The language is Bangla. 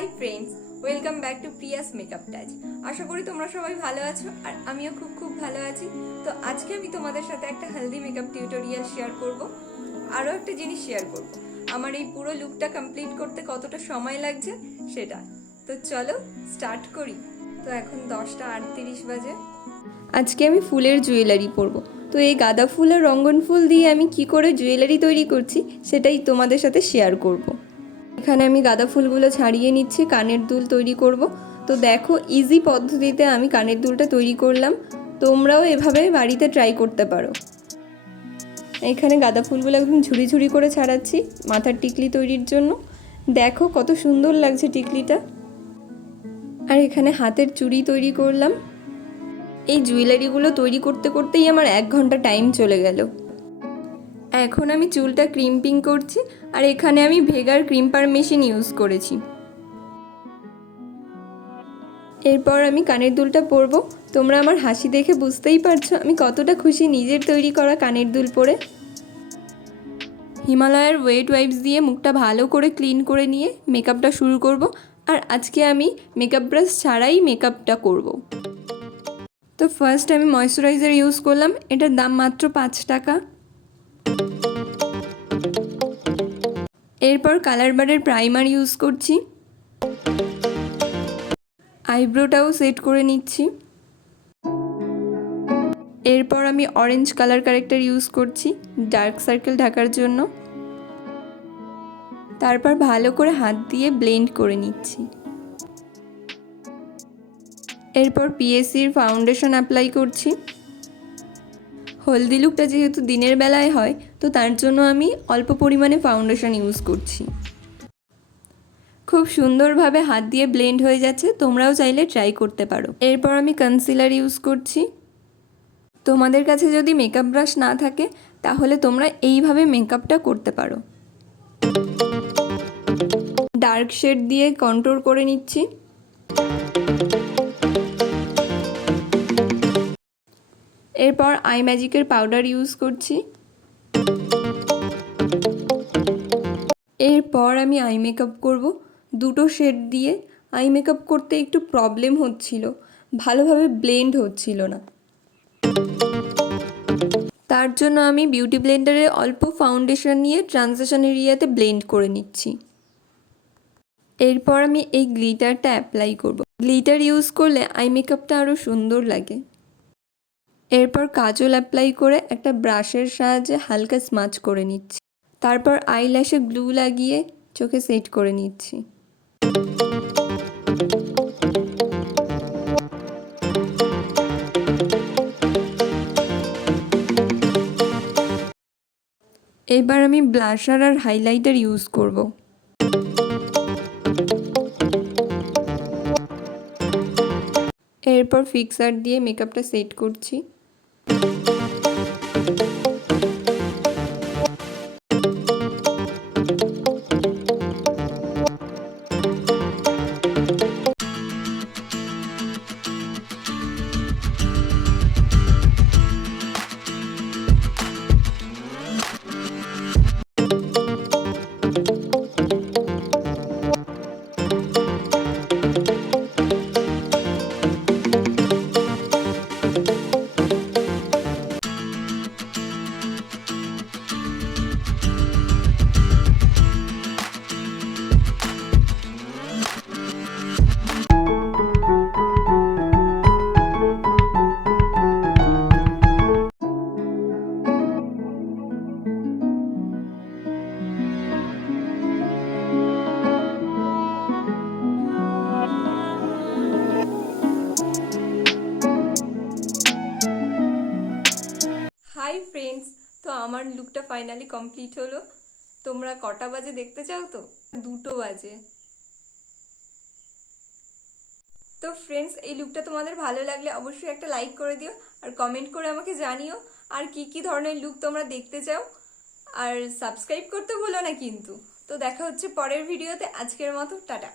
High friends, welcome back to Priya's makeup touch. আশা করি তোমরা সবাই ভালো আছো আর আমিও খুব ভালো আছি। তো আজকে আমি তোমাদের সাথে একটা হেলদি মেকআপ টিউটোরিয়াল শেয়ার করব। আরও একটা জিনিস শেয়ার করব, আমার এই পুরো লুকটা কমপ্লিট করতে কতটা সময় লাগছে সেটা। তো চলো স্টার্ট করি। তো এখন 10:38 বাজে। আজকে আমি ফুলের জুয়েলারি পরবো। তো এই গাঁদা ফুল আর রঙ্গন ফুল দিয়ে আমি কি করে জুয়েলারি তৈরি করছি সেটাই তোমাদের সাথে শেয়ার করব। এখানে আমি গাঁদা ফুলগুলো ছাড়িয়ে নিচ্ছি, কানের দুল তৈরি করব। তো দেখো, ইজি পদ্ধতিতে আমি কানের দুলটা তৈরি করলাম। তোমরাও এভাবে বাড়িতে ট্রাই করতে পারো। এখানে গাঁদা ফুলগুলো একদম ঝুড়ি ঝুড়ি করে ছাড়াচ্ছি মাথার টিকলি তৈরির জন্য। দেখো কত সুন্দর লাগছে টিকলিটা। আর এখানে হাতের চুড়ি তৈরি করলাম। এই জুয়েলারিগুলো তৈরি করতে করতেই আমার 1 ঘন্টা টাইম চলে গেল। এখন আমি চুলটা ক্রিম্পিং করছি, আর এখানে আমি ভেগার ক্রিম্পার মেশিন ইউজ করেছি। এরপর আমি কানের দুলটা পরবো। তোমরা আমার হাসি দেখে বুঝতেই পারছো আমি কতটা খুশি নিজের তৈরি করা কানের দুল পরে। হিমালয়ের ওয়েট ওয়াইপস দিয়ে মুখটা ভালো করে ক্লিন করে নিয়ে মেকআপটা শুরু করব। আর আজকে আমি মেকআপ ব্রাশ ছাড়াই মেকআপটা করব। তো ফার্স্ট আমি ময়শ্চারাইজার ইউজ করলাম, এটার দাম মাত্র 5 টাকা। এরপর কালার বারের প্রাইমার ইউজ করছি। আইব্রোটাও সেট করে নিচ্ছি। এরপর আমি অরেঞ্জ কালার কারেক্টার ইউজ করছি ডার্ক সার্কেল ঢাকার জন্য। তারপর ভালো করে হাত দিয়ে ব্লেন্ড করে নিচ্ছি। এরপর পিএসসির ফাউন্ডেশন অ্যাপ্লাই করছি। হলদি লুকটা যেহেতু দিনের বেলায় হয়, তো তার জন্য আমি অল্প পরিমাণে ফাউন্ডেশন ইউজ করছি। খুব সুন্দরভাবে হাত দিয়ে ব্লেন্ড হয়ে যাচ্ছে, তোমরাও চাইলে ট্রাই করতে পারো। এরপর আমি কনসিলার ইউজ করছি। তোমাদের কাছে যদি মেকআপ ব্রাশ না থাকে তাহলে তোমরা এইভাবে মেকআপটা করতে পারো। ডার্ক শেড দিয়ে কন্ট্রোল করে নিচ্ছি। এরপর আই ম্যাজিকের পাউডার ইউজ করছি। এরপর আমি আই মেকআপ করব। দুটো শেড দিয়ে আই মেকআপ করতে একটু প্রবলেম হচ্ছিল, ভালোভাবে ব্লেন্ড হচ্ছিল না। তার জন্য আমি বিউটি ব্লেন্ডারে অল্প ফাউন্ডেশন নিয়ে ট্রানজিশন এরিয়াতে ব্লেন্ড করে নিচ্ছি। এরপর আমি এই গ্লিটারটা অ্যাপ্লাই করব। গ্লিটার ইউজ করলে আই মেকআপটা আরও সুন্দর লাগে। এরপর কাজল অ্যাপ্লাই করে একটা ব্রাশের সাহায্যে হালকা স্মাচ করে নিচ্ছি। তারপর আইল্যাশে গ্লু লাগিয়ে চোখে সেট করে নিচ্ছি। এবার আমি ব্লাশার আর হাইলাইটার ইউজ করব। এরপর ফিক্সার দিয়ে মেকআপটা সেট করছি। হাই ফ্রেন্ডস, তো আমার লুকটা ফাইনালি কমপ্লিট হলো। তোমরা কটা বাজে দেখতে চাও? তো 2 বাজে। তো ফ্রেন্ডস, এই লুকটা তোমাদের ভালো লাগলে অবশ্যই একটা লাইক করে দিও, আর কমেন্ট করে আমাকে জানিও আর কি ধরনের লুক তোমরা দেখতে চাও। আর সাবস্ক্রাইব করতে ভুলো না কিন্তু। তো দেখা হচ্ছে পরের ভিডিওতে। আজকের মতো টাটা।